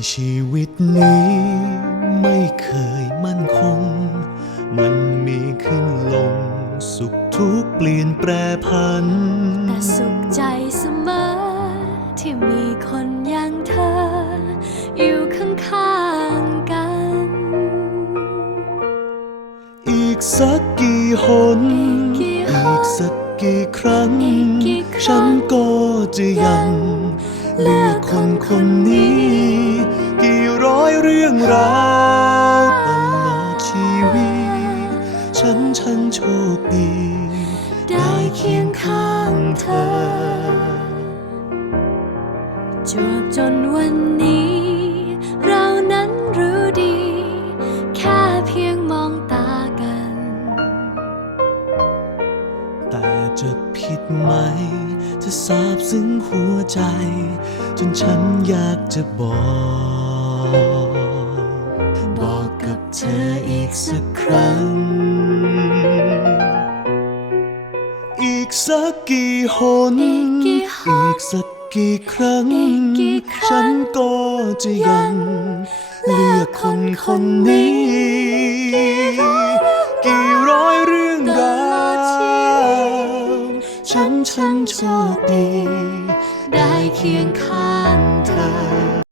ในชีวิตนี้ไม่เคยมั่นคง มันมีขึ้นลง สุขทุกข์เปลี่ยนแปรพัน แต่สุขใจเสมอ ที่มีคนอย่างเธอ อยู่ข้างๆกัน อีกสักกี่หน อีกกี่หนอีกสักกี่ครั้งอีกกี่ครั้ง ฉันก็จะยัง เลือกคนคนนี้กี่ร้อยเรื่องราวตลอดชีวิต ฉันฉันโชคดี ได้เคียงข้างเธอ จวบจนวันนี้ เรานั้นรู้ดี แค่เพียงมองตากัน แต่จะผิดไหมถ้าสาบซึ้งหัวใจ จนฉันอยากจะบอก กสักครั้ง อีกสักกี่หน อีกสักกี่ครั้งอีกกี่ครั้ง ฉันก็จะยัง เลือกคนคนนี้ กี่ร้อยเรื่องราวฉันฉันโชคดี ได้เคียงข้างเธอ